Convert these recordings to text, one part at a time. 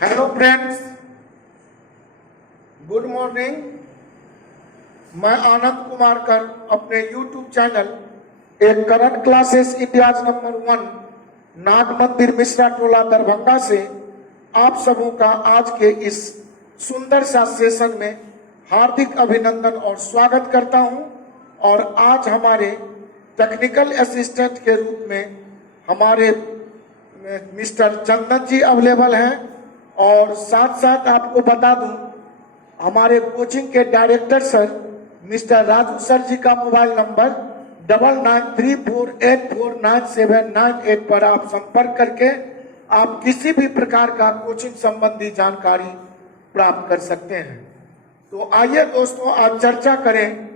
Hello friends, good morning. मैं आनंद कुमार कर अपने यूट्यूब चैनल एक करंट क्लासेस इंडिया नंबर 1 नाग मंदिर मिश्रा टोला दरभंगा से आप सबों का आज के इस सुंदर सा सेशन में हार्दिक अभिनंदन और स्वागत करता हूं। और आज हमारे टेक्निकल असिस्टेंट के रूप में हमारे मिस्टर चंदन जी अवेलेबल हैं। और साथ साथ आपको बता दूं, हमारे कोचिंग के director sir mister Raju sir ji का मोबाइल नंबर 9934849798 पर आप संपर्क करके आप किसी भी प्रकार का कोचिंग संबंधी जानकारी प्राप्त कर सकते हैं। तो आइए दोस्तों, आज चर्चा करें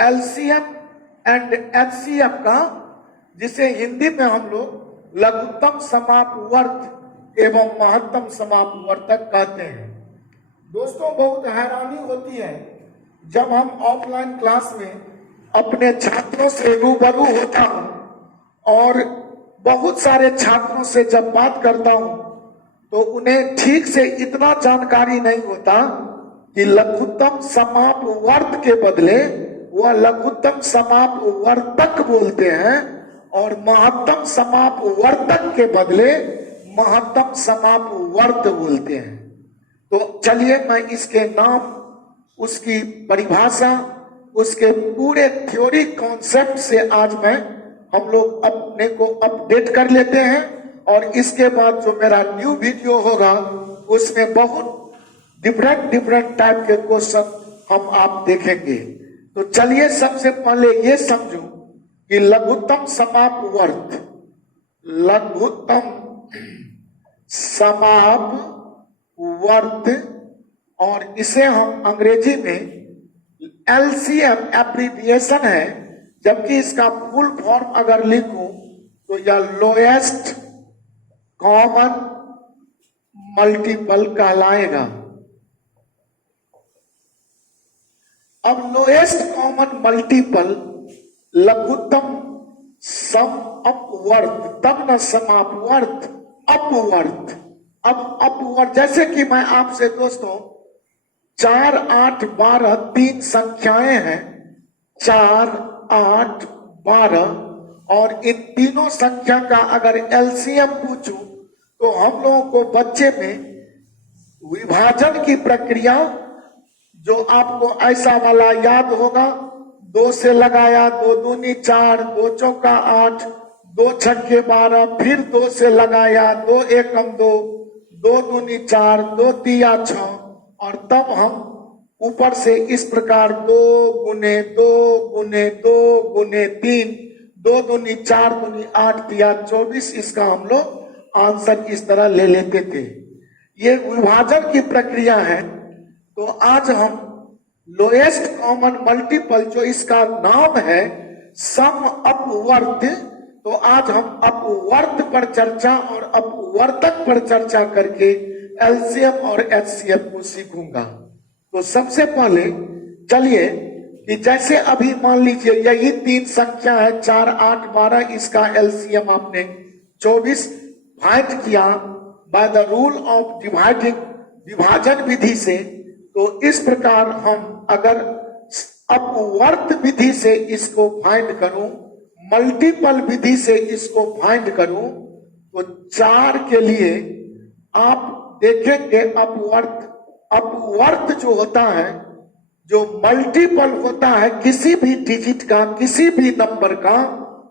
एलसीएम एंड एचसीएफ का, जिसे हिंदी में हम लोग लघुत्तम समापवर्त एवं महत्तम समापवर्तक कहते हैं। दोस्तों, बहुत हैरानी होती है जब हम ऑफलाइन क्लास में अपने छात्रों से रूबरू होता हूं और बहुत सारे छात्रों से जब बात करता हूं तो उन्हें ठीक से इतना जानकारी नहीं होता कि लघुत्तम समापवर्त के बदले वह लघुत्तम समापवर्तक बोलते हैं और महत्तम समापवर्तक के बदले महत्तम समापवर्त बोलते हैं। तो चलिए मैं इसके नाम, उसकी परिभाषा, उसके पूरे थ्योरी कॉन्सेप्ट से आज हम लोग अपने को अपडेट कर लेते हैं। और इसके बाद जो मेरा न्यू वीडियो होगा उसमें बहुत डिफरेंट टाइप के क्वेश्चन हम आप देखेंगे। तो चलिए सबसे पहले ये समझो कि लघुत्तम समापवर्त, लघुत्तम समापवर्त, और इसे हम अंग्रेजी में एलसीएम एब्रिविएशन है, जबकि इसका फुल फॉर्म अगर लिखूं तो यह लोएस्ट कॉमन मल्टीपल कहलाएगा। अब लोएस्ट कॉमन मल्टीपल लघुत्तम सम अपवर्त, तब न समापवर्त, अपवर्त। अब अपवर्त, जैसे कि मैं आपसे दोस्तों 4, 8, 12 तीन संख्याएं हैं, 4, 8, 12, और इन तीनों संख्या का अगर एलसीएम पूछूं तो हम लोगों को बच्चे में विभाजन की प्रक्रिया जो आपको ऐसा वाला याद होगा, 2 से लगाया, 2 दूनी 4, 2 चौका 8, 2 छक्के 12, फिर 2 से लगाया, 2 एकम 2, 2 दूनी 4, 2 तिया 6, और तब हम ऊपर से इस प्रकार 2 गुने 2 गुने 2 गुने 3, 2 दूनी 4 दूनी 8 तिया 24, इसका हम लोग आंसर इस तरह ले लेते थे। ये विभाजन की प्रक्रिया है। तो आज हम लोएस्ट कॉमन मल्टीपल, जो इसका नाम है सम अपवर्त, तो आज हम अपवर्त पर चर्चा और अपवर्तक पर चर्चा करके एलसीएम और एचसीएफ को सीखूंगा। तो सबसे पहले चलिए कि जैसे अभी मान लीजिए यही तीन संख्या है 4, 8, 12, इसका एलसीएम आपने 24 फाइंड किया by the rule of dividing, विभाजन विधि से। तो इस प्रकार हम अगर अपवर्त विधि से इसको फाइंड करूं, मल्टीपल विधि से इसको फाइंड करूं, तो 4 के लिए आप देखेंगे अपवर्त जो होता है, जो मल्टीपल होता है किसी भी डिजिट का, किसी भी नंबर का,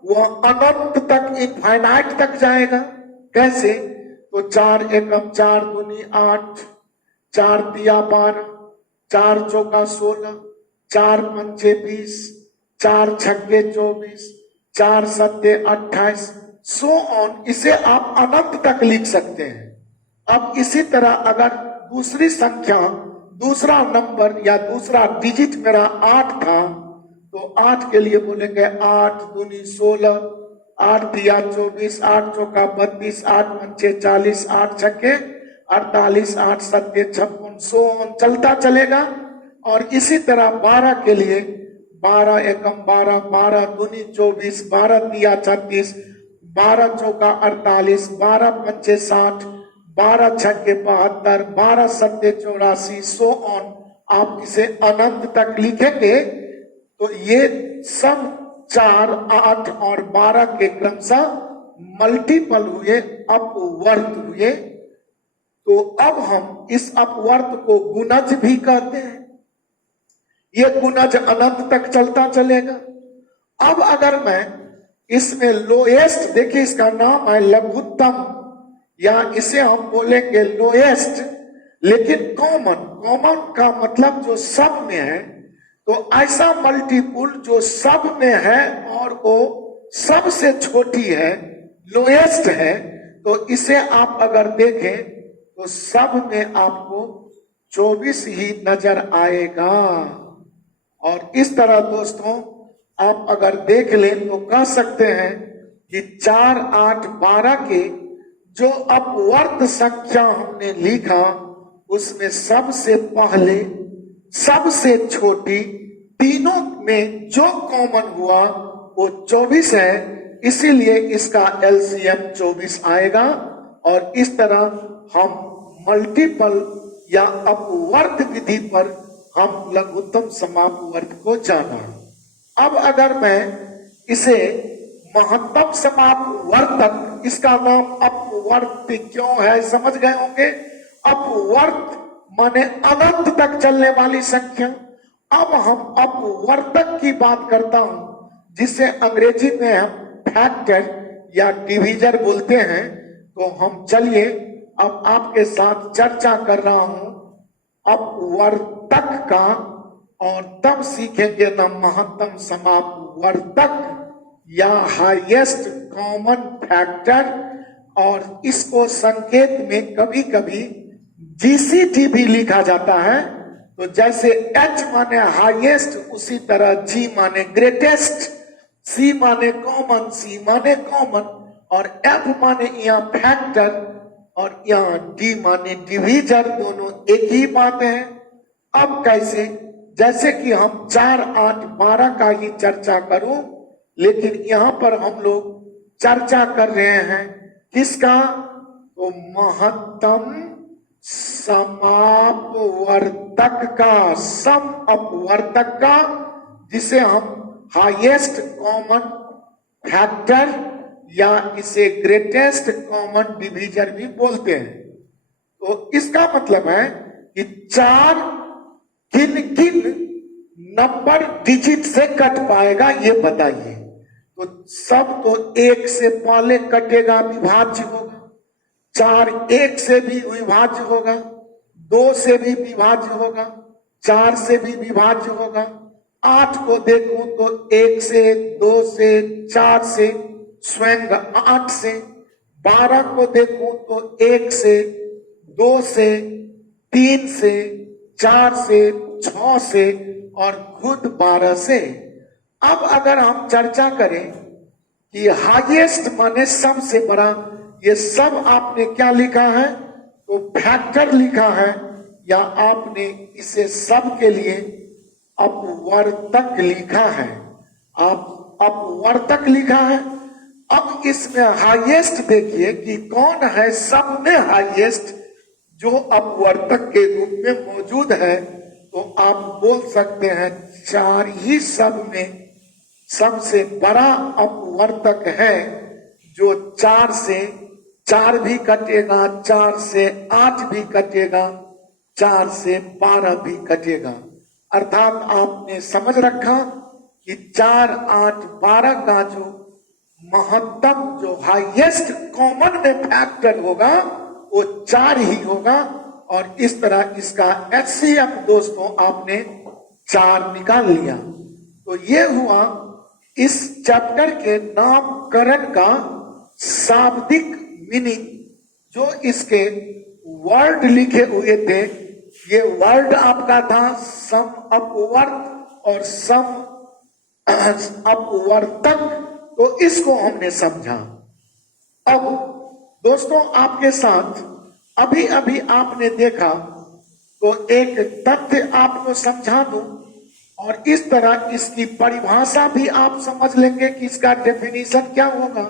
वह अनंत तक, इनफाइनाइट तक जाएगा। कैसे? तो 4 एकम 4 दूनी 8, 4 तिया 12, 4 चौका 16, 4 पंचे 20, 4 छक्के 24, 4 सत्ते 28, सो ऑन। इसे आप अनंत तक लिख सकते हैं। अब इसी तरह अगर दूसरी संख्या, दूसरा नंबर या दूसरा डिजिट मेरा 8 था, तो 8 के लिए बोलेंगे 8 दूनी 16, 8 तिया 24, 8 चौका 32, 8 पंचे 40, 8 छक्के 48, 8 सत्ते 56, सो चलता चलेगा। और इसी तरह 12 के लिए 12 एकम 12, 12 दूनी 24, 12 तिया 36, 12 चौका 48, 12 पंचे 60, 12 छक्के 72, 12 सत्ते 84, सो ऑन। आप इसे अनंत तक लिखेंगे तो ये सब 4, 8 और 12 के क्रमशः मल्टीपल हुए, अपवर्त हुए। तो अब हम इस अपवर्त को गुणज भी कहते हैं। ये गुणज अनंत तक चलता चलेगा। अब अगर मैं इसमें लोएस्ट, देखिए इसका नाम है लघुत्तम, या इसे हम बोलेंगे लोएस्ट, लेकिन कॉमन। कॉमन का मतलब जो सब में है, तो ऐसा मल्टीपुल जो सब में है और वो सबसे छोटी है, लोएस्ट है, तो इसे आप अगर देखें तो सब में आपको 24 ही नजर आएगा। और इस तरह दोस्तों आप अगर देख लें तो कह सकते हैं कि 4, 8, 12 के जो अपवर्त संख्या हमने लिखा उसमें सबसे पहले, सबसे छोटी, तीनों में जो कॉमन हुआ वो 24 है, इसीलिए इसका एलसीएम 24 आएगा। और इस तरह हम मल्टीपल या अपवर्त विधि पर हम लघुत्तम समापवर्त को जाना। अब अगर मैं इसे महत्तम समापवर्तक, इसका नाम अपवर्त क्यों है समझ गए होंगे। अपवर्त माने अनंत तक चलने वाली संख्या। अब हम अपवर्तक की बात करता हूं, जिसे अंग्रेजी में हम फैक्टर या डिवीजर बोलते हैं। तो हम चलिए अब आपके साथ चर्चा कर रहा हूं अपवर्तक का, और तब सीखेंगे ना महत्तम समापवर्तक या हाईएस्ट कॉमन फैक्टर। और इसको संकेत में कभी कभी जीसीटी भी लिखा जाता है। तो जैसे H माने हाईएस्ट, उसी तरह G माने ग्रेटेस्ट, C माने कॉमन, C माने कॉमन, और F माने यहाँ फैक्टर, और यहाँ D माने डिवीजर। दोनों एक ही बात है। अब कैसे, जैसे कि हम 4, 8, 12 का ही चर्चा करूं, लेकिन यहाँ पर हम लोग चर्चा कर रहे हैं किसका, तो महत्तम समापवर्तक का, सम अपवर्तक का, जिसे हम हाईएस्ट कॉमन फैक्टर या इसे ग्रेटेस्ट कॉमन डिवीजर भी बोलते हैं। तो इसका मतलब है कि 4 किन किन नंबर डिजिट से कट पाएगा ये बताइए। तो सब तो 1 से पहले कटेगा, विभाज्य होगा। 4 1 से भी विभाज्य होगा, 2 से भी विभाज्य होगा, 4 से भी विभाज्य होगा। 8 को देखूं तो 1 से, 2 से, 4 से, स्वयं 8 से। 12 को देखूं तो 1 से, 2 से, 3 से, 4 से, 6 से, और खुद 12 से। अब अगर हम चर्चा करें कि हाईएस्ट माने सबसे बड़ा, ये सब आपने क्या लिखा है, तो फैक्टर लिखा है, या आपने इसे सब के लिए अपवर्तक लिखा है। आप अपवर्तक लिखा है। अब इसमें हाईएस्ट देखिए कि कौन है सब में हाईएस्ट जो अपवर्तक के रूप में मौजूद है। तो आप बोल सकते हैं 4 ही सब में सबसे बड़ा अपवर्तक है, जो 4 से 4 भी कटेगा, 4 से 8 भी कटेगा, 4 से 12 भी कटेगा। अर्थात आपने समझ रखा कि 4, 8, 12 का जो महत्तम, जो हाईएस्ट कॉमन में फैक्टर होगा वो 4 ही होगा। और इस तरह इसका एचसीएफ दोस्तों आपने 4 निकाल लिया। तो ये हुआ इस चैप्टर के नामकरण का शाब्दिक मीनिंग। जो इसके वर्ड लिखे हुए थे, ये वर्ड आपका था सम अपवर्त और सम अपवर्तक। तो इसको हमने समझा। अब दोस्तों आपके साथ अभी अभी आपने देखा, तो एक तथ्य आपको समझा दूं, और इस तरह इसकी परिभाषा भी आप समझ लेंगे कि इसका डेफिनेशन क्या होगा।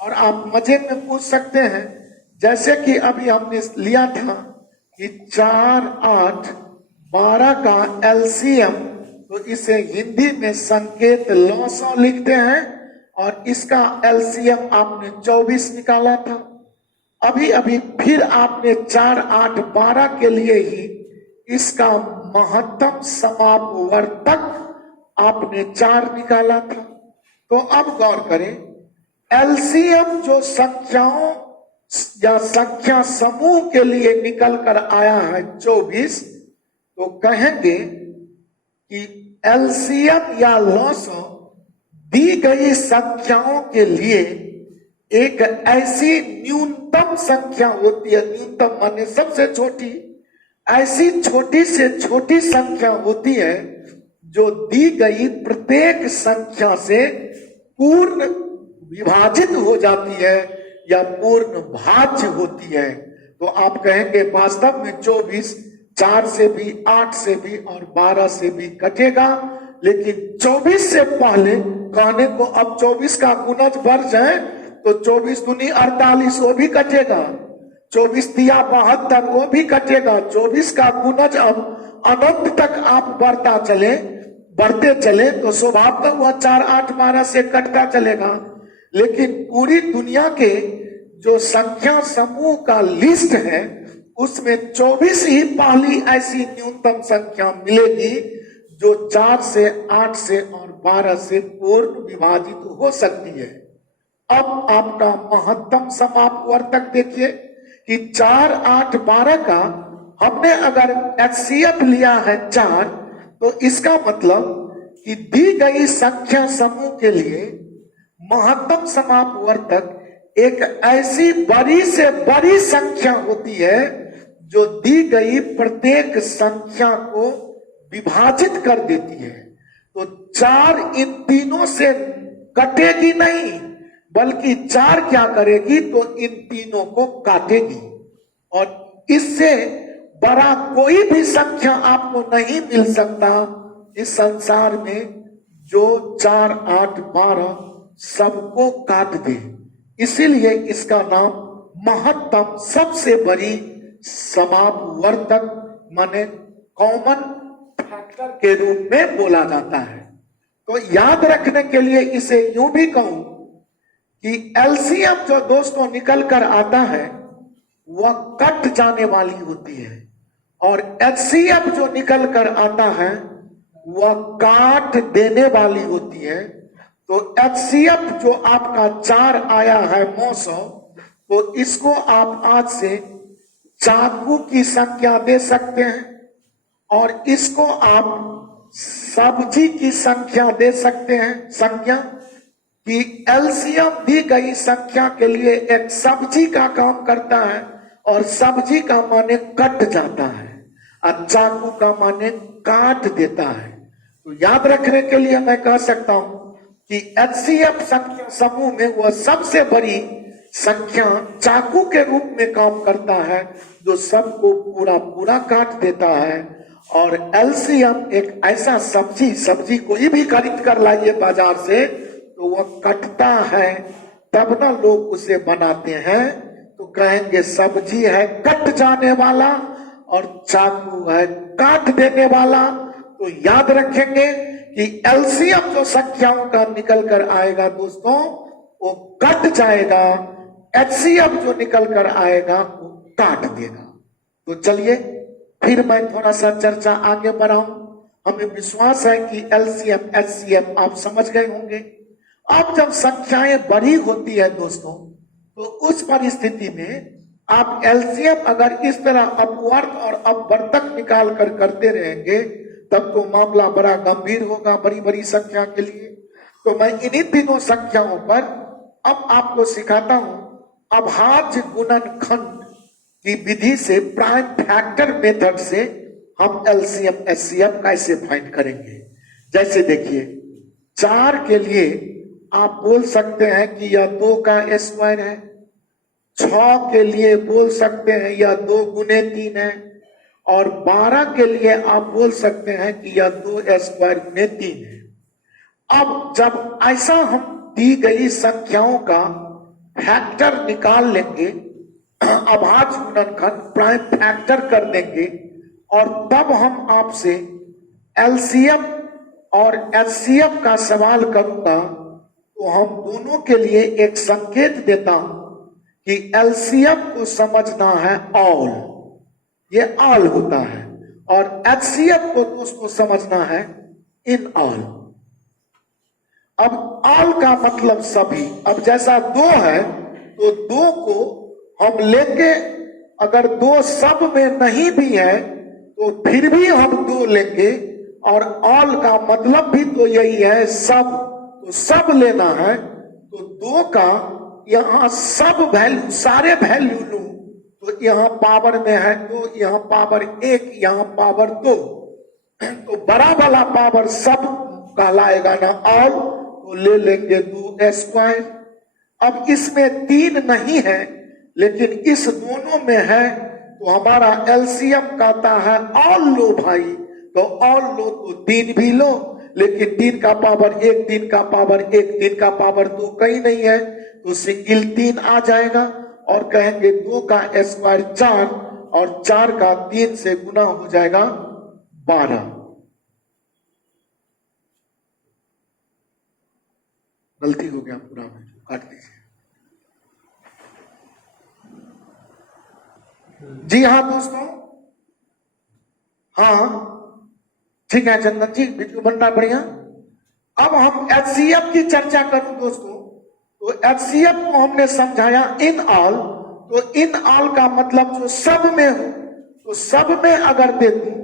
और आप मजे में पूछ सकते हैं जैसे कि अभी हमने लिया था कि 4, 8, 12 का एलसीएम, तो इसे हिंदी में संकेत लॉसो लिखते हैं और इसका एलसीएम आपने 24 निकाला था। अभी अभी फिर आपने 4, 8, 12 के लिए ही इसका महत्तम समापवर्तक आपने 4 निकाला था। तो अब गौर करें, एलसीएम जो संख्याओं या संख्या समूह के लिए निकल कर आया है 24, तो कहेंगे कि एलसीएम या लॉसो दी गई संख्याओं के लिए एक ऐसी न्यूनतम संख्या होती है, न्यूनतम माने सबसे छोटी, ऐसी छोटी से छोटी संख्या होती है जो दी गई प्रत्येक संख्या से पूर्ण विभाजित हो जाती है या पूर्ण भाज्य होती है। तो आप कहेंगे वास्तव में 24 4 से भी, 8 से भी और 12 से भी कटेगा, लेकिन 24 से पहले कहने को अब 24 का गुणज बढ़ जाए तो 24 दूनी 48 वो भी कटेगा, 24 तिया 72 वो भी कटेगा। 24 का गुणज अब अनंत तक आप बढ़ते चले तो स्वभावतः वह 4, 8, 12 से कटता चलेगा। लेकिन पूरी दुनिया के जो संख्या समूह का लिस्ट है उसमें 24 ही पहली ऐसी न्यूनतम संख्या मिलेगी जो 4 से, 8 से और 12 से पूर्ण विभाजित हो सकती है। अब आपका महत्तम समापवर्तक देखिए कि 4, 8, 12 का हमने अगर एचसीएफ लिया है 4, तो इसका मतलब कि दी गई संख्या समूह के लिए महत्तम समापवर्तक एक ऐसी बड़ी से बड़ी संख्या होती है जो दी गई प्रत्येक संख्या को विभाजित कर देती है। तो 4 इन तीनों से कटेगी नहीं, बल्कि 4 क्या करेगी, तो इन तीनों को काटेगी। और इससे बड़ा कोई भी संख्या आपको नहीं मिल सकता इस संसार में जो 4, 8, 12 सबको काट दे। इसीलिए इसका नाम महत्तम सबसे बड़ी समापवर्तक माने कॉमन फैक्टर के रूप में बोला जाता है। तो याद रखने के लिए इसे यूं भी कहूं कि एलसीएम जो दोस्तों निकल कर आता है वह कट जाने वाली होती है और एचसीएफ जो निकल कर आता है वह काट देने वाली होती है। तो एचसीएफ जो आपका 4 आया है 900, तो इसको आप आज से चाकू की संख्या दे सकते हैं और इसको आप सब्जी की संख्या दे सकते हैं। संख्या कि एलसीएम दी गई संख्या के लिए एक सब्जी का काम करता है और सब्जी का माने कट जाता है और चाकू का माने काट देता है। तो याद रखने के लिए मैं कह सकता हूं कि एचसीएफ संख्या समूह में वह सबसे बड़ी संख्या चाकू के रूप में काम करता है जो सबको पूरा काट देता है। और एलसीएम एक ऐसा सब्जी कोई भी खरीद कर लाइए बाजार से तो वह कटता है तब ना लोग उसे बनाते हैं। तो कहेंगे सब्जी है कट जाने वाला और चाकू है काट देने वाला। तो याद रखेंगे कि एलसीएम जो संख्याओं का निकल कर आएगा दोस्तों वो कट जाएगा, एचसीएफ जो निकल कर आएगा वो काट देगा। तो चलिए फिर मैं थोड़ा सा चर्चा आगे बढ़ाऊं। हमें विश्वास है कि एलसीएम एचसीएफ आप समझ गए होंगे। अब जब संख्याएं बड़ी होती है दोस्तों तो उस परिस्थिति में आप एलसीएम अगर इस तरह अपवर्त और अपवर्तक निकाल कर करते रहेंगे तब तो मामला बड़ा गंभीर होगा बड़ी बड़ी संख्या के लिए। तो मैं इन्हीं तीनों संख्याओं पर अब आपको सिखाता हूं अभाज्य गुणनखंड की विधि से प्राइम फैक्टर मेथड से हम एलसीएम एचसीएफ कैसे फाइंड करेंगे। जैसे देखिए 4 के लिए आप बोल सकते हैं कि यह 2 का स्क्वायर है, 6 के लिए बोल सकते हैं यह 2 गुने 3 है और 12 के लिए आप बोल सकते हैं कि यह 2 स्क्वायर गुने 3 है। अब जब ऐसा हम दी गई संख्याओं का फैक्टर निकाल लेंगे अभाज्य गुणनखंड प्राइम फैक्टर कर देंगे और तब हम आपसे एलसीएम और एचसीएफ का सवाल करूंगा, तो हम दोनों के लिए एक संकेत देता हूं कि एलसीएम को समझना है ऑल, ये ऑल होता है, और एचसीएफ को दोस्तों समझना है इन ऑल। अब ऑल का मतलब सभी। अब जैसा दो है तो दो को हम लेंगे, अगर दो सब में नहीं भी है तो फिर भी हम दो लेंगे, और ऑल का मतलब भी तो यही है सब, तो सब लेना है। तो दो का यहां सब वैल्यू, सारे वैल्यू लू तो यहां पावर में है दो, यहां पावर एक, यहां पावर दो, तो बड़ा वाला पावर सब कहलाएगा ना ऑल, तो ले लेंगे 2 स्क्वायर। अब इसमें 3 नहीं है लेकिन इस दोनों में है, तो हमारा एलसीएम कहता है ऑल लो भाई, तो ऑल लो तो 3 भी लो, लेकिन 3 का पावर 1, 3 का पावर 1, 3 का पावर 2 कहीं नहीं है, तो सिंगल 3 आ जाएगा और कहेंगे 2 का स्क्वायर 4 और 4 का 3 से गुना हो जाएगा 12। गलती हो गया, पूरा में काट दीजिए। जी हाँ दोस्तों, हाँ ठीक है चंदन जी, वीडियो बनना बढ़िया। अब हम एचसीएफ की चर्चा करूं दोस्तों, तो एचसीएफ को हमने समझाया इन ऑल, तो इन ऑल का मतलब जो सब में हो, तो सब में अगर दे दूं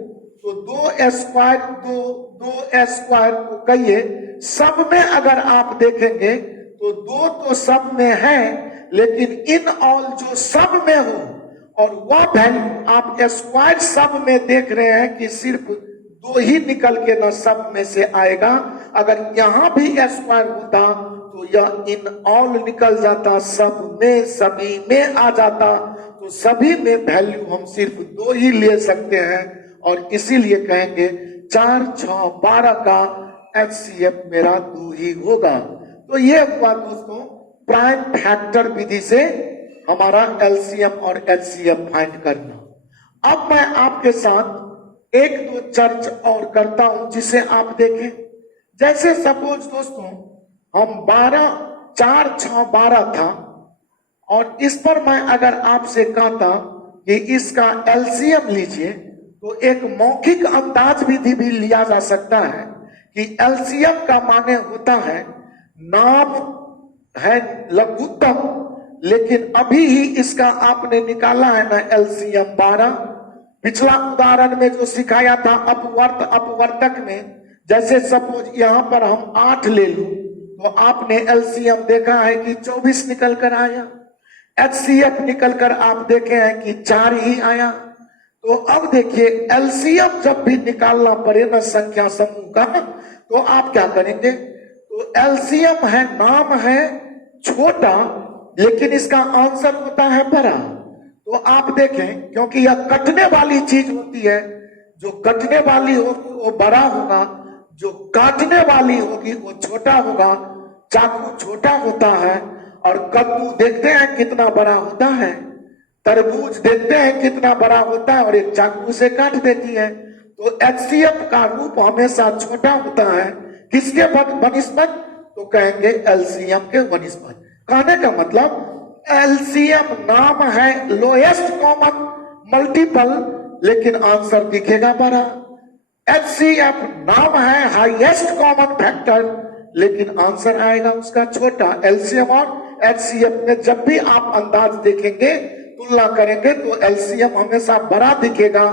तो 2 स्क्वायर 2 स्क्वायर को कहिए, सब में अगर आप देखेंगे तो 2 तो सब में है, लेकिन इन ऑल जो सब में हो और वह वैल्यू आप स्क्वायर सब में देख रहे हैं कि सिर्फ 2 ही निकल के ना सब में से आएगा। अगर यहां भी स्क्वायर होता तो यह इन ऑल निकल जाता, सब में सभी में आ जाता, तो सभी में वैल्यू हम सिर्फ 2 ही ले सकते हैं, और इसीलिए कहेंगे 4 6 12 का एचसीएफ मेरा 2 ही होगा। तो ये हुआ दोस्तों प्राइम फैक्टर विधि से हमारा एलसीएम और एचसीएफ फाइंड करना। अब मैं आपके साथ 1-2 चर्च और करता हूं जिसे आप देखें। जैसे सपोज दोस्तों हम 12 4 6 12 था, और इस पर मैं अगर आपसे कहता कि इसका एलसीएम लीजिए, तो एक मौखिक अंदाज विधि भी लिया जा सकता है कि एलसीएम का माने होता है नाम है लघुत्तम, लेकिन अभी ही इसका आपने निकाला है ना एलसीएम 12। पिछला उदाहरण में जो सिखाया था अपवर्त अपवर्तक में, जैसे सपोज यहां पर हम 8 ले लूं तो आपने एलसीएम देखा है कि 24 निकल कर आया, एचसीएफ निकल कर आप देखे हैं कि 4 ही आया। तो अब देखिए एलसीएम जब भी निकालना पड़े ना संख्या समूह का, तो आप क्या करेंगे, तो एलसीएम है नाम है छोटा, लेकिन इसका आंसर होता है बड़ा। तो आप देखें क्योंकि यह कटने वाली चीज होती है, जो कटने वाली होगी वो बड़ा होगा, जो काटने वाली होगी वो छोटा होगा। चाकू छोटा होता है और कद्दू देखते हैं कितना बड़ा होता है, तरबूज देखते हैं कितना बड़ा होता है और एक चाकू से काट देती है। तो एचसीएफ का रूप हमेशा छोटा होता है, किसके बनिस्बत, तो कहेंगे एलसीएम के बनिस्बत। कहने का मतलब एलसीएम नाम है लोएस्ट कॉमन मल्टीपल, लेकिन आंसर दिखेगा बड़ा। एचसीएफ नाम है हाईएस्ट कॉमन फैक्टर, लेकिन आंसर आएगा उसका छोटा। एलसीएम और एचसीएफ में जब भी आप अंदाज देखेंगे, तुलना करेंगे, तो एलसीएम हमेशा बड़ा दिखेगा,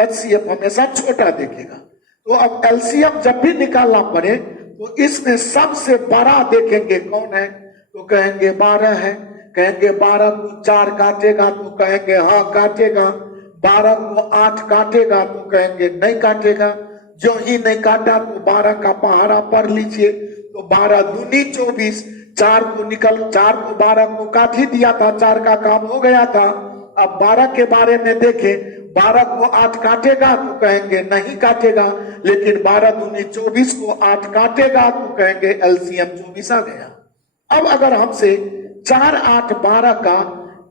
एचसीएफ हमेशा छोटा दिखेगा। तो अब एलसीएम जब भी निकालना पड़े तो इसमें सबसे बड़ा देखेंगे कौन है, तो कहेंगे 12 है। कहेंगे 12 को 4 काटेगा, तो कहेंगे हाँ काटेगा। 12 को 8 काटेगा, तो कहेंगे नहीं काटेगा। जो ही नहीं काटा तो 12 का पहाड़ा पढ़ लीजिए, तो 12 दूनी 24, 4 को 12 को काट ही दिया था, 4 का काम हो गया था। अब 12 के बारे में देखें, 12 को 8 काटेगा तो कहेंगे नहीं काटेगा, लेकिन 12 दूनी 24 को 8 काटेगा तो कहेंगे एलसीएम 24 आ गया। अब अगर हमसे 4 8 12 का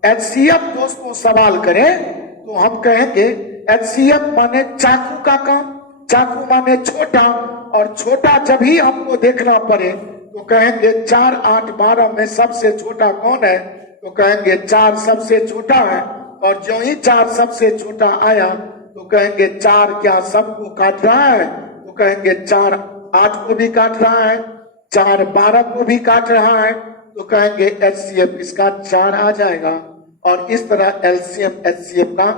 HCF दोस्तों सवाल करें तो हम कहेंगे HCF माने चाकू का काम, चाकू माने छोटा, और छोटा जब ही हमको देखना पड़े तो कहेंगे 4, 8, 12 में सबसे छोटा कौन है, तो कहेंगे 4 सबसे छोटा है। और जो ही 4 सबसे छोटा आया तो कहेंगे 4 क्या सबको काट रहा है, तो कहेंगे 4 8 को भी काट रहा है, 4 12 को भी काट रहा है, तो कहेंगे HCF इसका 4 आ जाएगा। और इस तरह LCM HCF का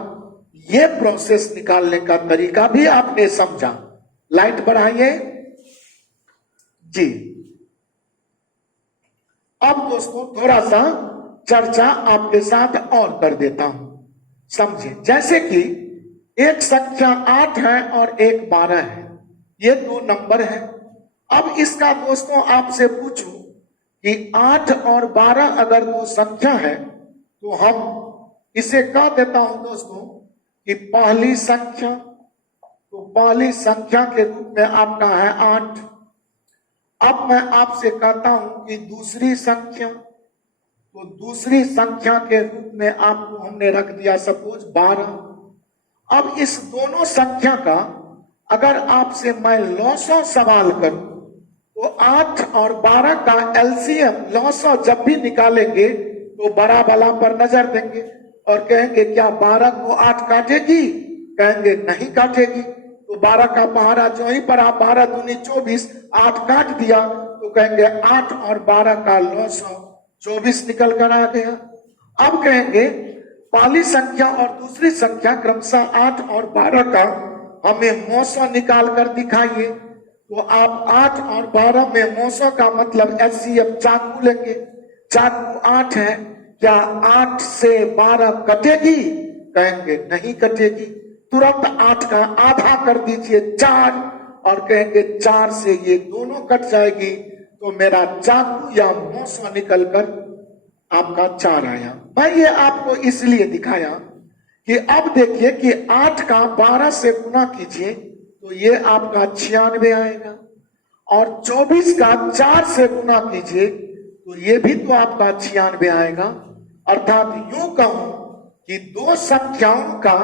ये प्रोसेस निकालने का तरीका भी आपने समझा। लाइट बढ़ाइए जी। अब दोस्तों थोड़ा सा चर्चा आपके साथ और कर देता हूं, समझे। जैसे कि एक संख्या 8 है और एक 12 है, ये 2 नंबर है। अब इसका दोस्तों आपसे पूछूं कि 8 और 12 अगर 2 संख्या है तो हम इसे कह देता हूं दोस्तों कि पहली संख्या, तो पहली संख्या के रूप में आपका है 8। अब मैं आपसे कहता हूं कि दूसरी संख्या, तो दूसरी संख्या के रूप में आपको हमने रख दिया सपोज 12। अब इस दोनों संख्या का अगर आपसे मैं लॉसो सवाल करूं तो 8 और 12 का LCM लॉसो जब भी निकालेंगे तो बड़ा वाला पर नजर देंगे और कहेंगे क्या 12 को 8 काटेगी, कहेंगे नहीं काटेगी। तो 12 का पहाड़ा जो ही पर आप 12 दूनी 24, 8 काट दिया तो कहेंगे 8 और 12 का लॉसो 24 निकल कर आ गया। अब कहेंगे पहली संख्या और दूसरी संख्या क्रमशः 8 और 12 का हमें मौसो निकाल कर दिखाइए। तो आप 8 और 12 में मौसो का मतलब HCF चाकू लेंगे। चाकू 8 है, क्या 8 से 12 कटेगी, कहेंगे नहीं कटेगी। तुरंत 8 का आधा कर दीजिए 4 और कहेंगे 4 से ये दोनों कट जाएगी तो मेरा चाकू या मौसो निकलकर आपका 4 आया। मैं ये आपको इसलिए दिखाया कि अब देखिए कि 8 का 12 से गुना कीजिए तो ये आपका 96 आएगा, और 24 का 4 से गुना कीजिए तो ये भी तो आपका 96 आएगा। अर्थात यूं कहूं कि 2 संख्याओं का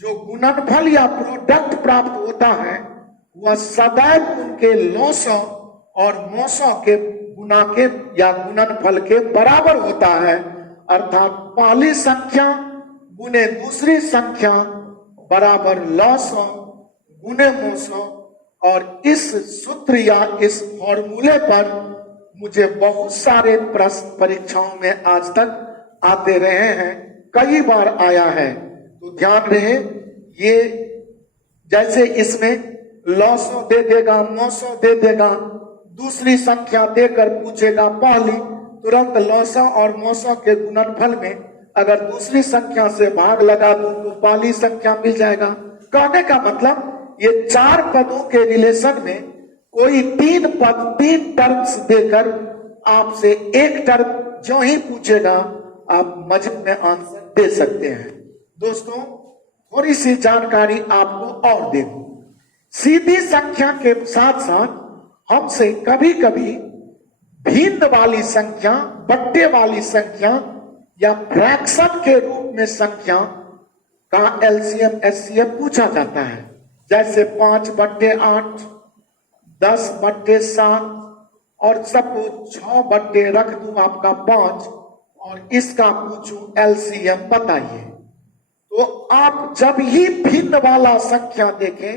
जो गुणनफल या प्रोडक्ट प्राप्त होता है वह सदैव उनके लॉसो और मौसो के गुना के या गुणनफल के बराबर होता है। अर्थात पहली संख्या गुने दूसरी संख्या बराबर लॉसो गुने मौसो। और इस सूत्र या इस फॉर्मूले पर मुझे बहुत सारे प्रश्न परीक्षाओं में आज तक आते रहे हैं, कई बार आया है। तो ध्यान रहे, ये जैसे इसमें लॉसो दे देगा, मौसो दे देगा, दूसरी संख्या देकर पूछेगा पहली, तुरंत लॉसो और मौसो के गुणनफल में अगर दूसरी संख्या से भाग लगा दूं तो पहली संख्या मिल जाएगा। कहने का मतलब ये 4 पदों के रिलेशन में कोई 3 पद 3 टर्म्स देकर आपसे एक टर्म जो ही पूछेगा आप मजब में आंसर दे सकते हैं। दोस्तों थोड़ी सी जानकारी आपको और दे दूं, सीधी संख्या के साथ साथ हमसे कभी कभी भिन्न वाली संख्या, बट्टे वाली संख्या या फ्रैक्शन के रूप में संख्या का LCM HCF पूछा जाता है। जैसे 5/8, 10/7 और सपोज 6 रख दूं आपका 5 और इसका पूछूं LCM बताइए। तो आप जब ही भिन्न वाला संख्या देखें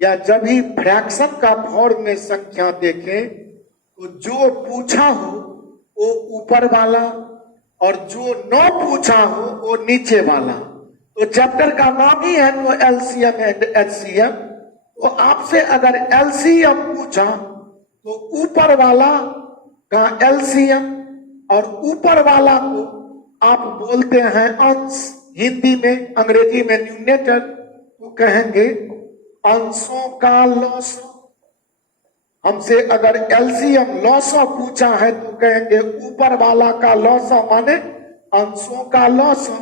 या जब ही फ्रैक्शन का फॉर्म में संख्या देखें तो जो पूछा हो वो ऊपर वाला और जो न पूछा हो वो नीचे वाला। तो चैप्टर का नाम ही है तो LCM एंड HCM। तो आपसे अगर LCM पूछा तो ऊपर वाला का LCM और ऊपर वाला को आप बोलते हैं अंश, हिंदी में, अंग्रेजी में न्यूमरेटर, तो कहेंगे अंशों का लॉसो। हमसे अगर LCM लॉसो पूछा है तो कहेंगे ऊपर वाला का लॉसो माने अंशों का लॉसो,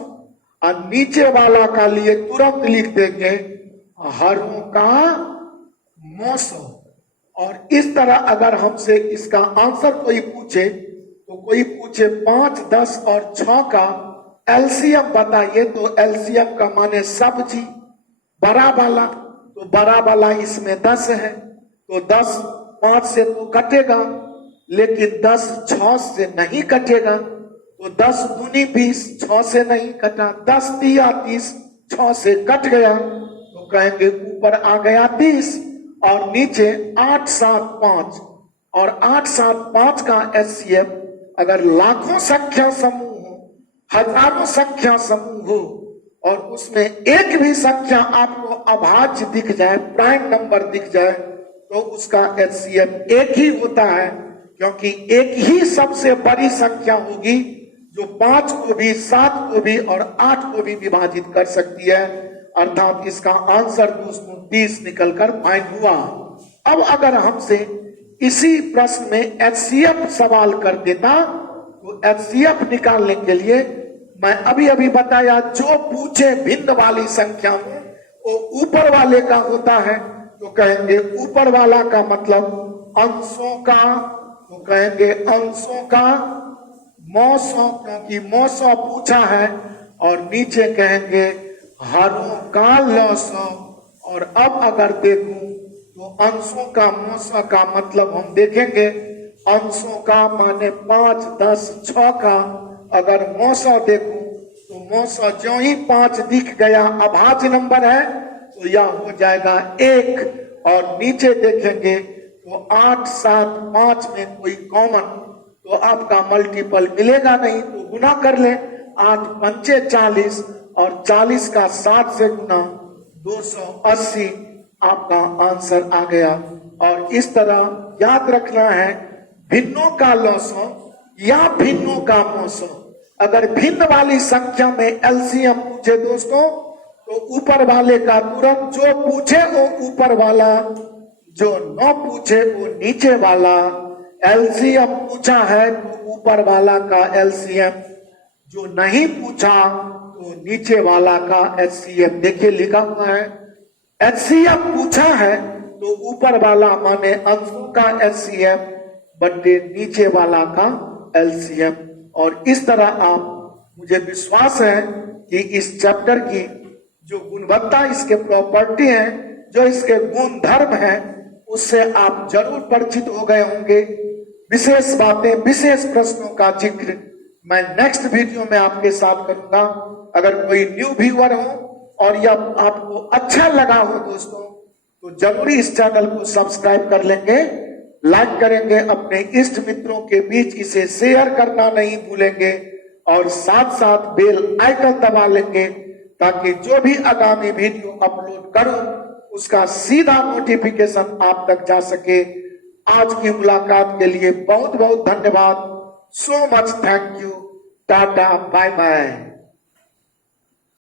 और नीचे वाला का लिए तुरंत लिख देंगे हरों का मौसो। और इस तरह अगर हमसे इसका आंसर कोई पूछे तो कोई पूछे 5, 10 और 6 का एलसीएम बताइए, तो एलसीएम का माने सब्जी, बड़ा वाला, तो बड़ा वाला इसमें 10 है, तो 10 5 से तो कटेगा, लेकिन 10 6 से नहीं कटेगा, तो 10 दूनी 20, 6 से नहीं कटा, 10 तिया 30, 6 से कट गया, तो कहेंगे ऊपर आ गया 30 और नीचे 8 7 5, और 8 7 5 का एचसीएफ अगर लाखों संख्या समूह हो, हजारों संख्या समूह हो, और उसमें एक भी संख्या आपको अभाज्य दिख जाए, प्राइम नंबर दिख जाए, तो उसका एचसीएफ एक ही होता है, क्योंकि एक ही सबसे बड़ी संख्या होगी जो 5 को भी, 7 को भी और 8 को भी विभाजित कर सकती है। अर्थात इसका आंसर दोस्तों 30 निकलकर फाइन हुआ। अब अगर हमसे इसी प्रश्न में एचसीएफ सवाल कर देता, तो एचसीएफ निकालने के लिए मैं अभी अभी बताया, जो पूछे भिन्न वाली संख्या में वो ऊपर वाले का होता है, तो कहेंगे ऊपर वाला का मतलब अंशों का, तो कहेंगे अंशों का मौसों, क्योंकि मौसों पूछा है, और नीचे कहेंगे हरों का लौसों। और अब अगर देखूं तो अंशों का मौसों का मतलब हम देखेंगे, अंशों का माने 5 10 6 का, अगर मौसों देखूं तो मौसों जो ही 5 दिख गया अभाज्य नंबर है, तो यह हो जाएगा 1, और नीचे देखेंगे तो 8 7 5 में कोई कॉमन, तो आपका मल्टीपल मिलेगा नहीं, तो गुना कर ले, 8 पंचे 40, और 40 का 7 से गुना 280, आपका आंसर आ गया। और इस तरह याद रखना है, भिन्नों का लौसों या भिन्नों का मौसों। अगर भिन्न वाली संख्या में एलसीएम पूछे दोस्तों, तो ऊपर वाले का तुरंत, जो पूछे वो ऊपर वाला, जो न पूछे वो नीचे वाला। एलसीएम पूछा है तो ऊपर वाला का एलसीएम, जो नहीं पूछा तो नीचे वाला का एचसीएफ। देखिए लिखा हुआ है, एचसीएफ पूछा है तो ऊपर वाला माने अंशों का एचसीएफ बटे नीचे वाला का एलसीएम। और इस तरह आप, मुझे विश्वास है कि इस चैप्टर की जो गुणवत्ता, इसके प्रॉपर्टी है, जो इसके गुण धर्म है, उससे आप जरूर परिचित हो गए होंगे। विशेष बातें, विशेष प्रश्नों का जिक्र मैं नेक्स्ट वीडियो में आपके साथ करूंगा। अगर कोई न्यू व्यूअर हो और यह आपको अच्छा लगा हो दोस्तों, तो जरूर इस चैनल को सब्सक्राइब कर लेंगे, लाइक करेंगे, अपने इष्ट मित्रों के बीच इसे शेयर करना नहीं भूलेंगे, और साथ साथ बेल आइकन दबा लेंगे, ताकि जो भी आगामी वीडियो अपलोड करूं उसका सीधा नोटिफिकेशन आप तक जा सके। आज की मुलाकात के लिए बहुत बहुत धन्यवाद। So much thank you. टाटा बाय बाय।